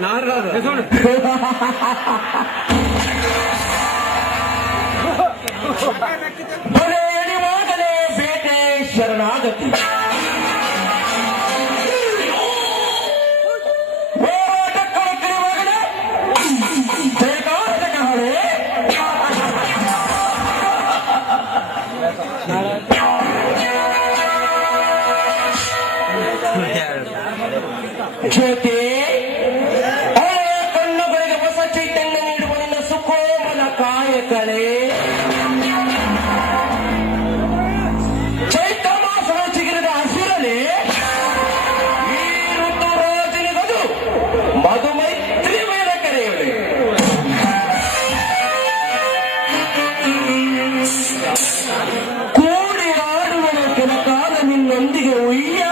नाराज़ सुन। बोले मांगले बेटे शरणागति। ज्योति ಕಳೆ ಚೈತ್ರ ಮಾಸದ ಚಿಗಿರದ ಹಸಿರಲಿ ಈ ಋತುರಾಜನಿಗದು ಮಧುಮೈತ್ರಿ ಮೇಲೆ ಕರೆಯಲಿ ಕೂಡಿ ಆಡುವ ಕೆಲ ಕಾಲ ನಿನ್ನೊಂದಿಗೆ ಉಯ್ಯ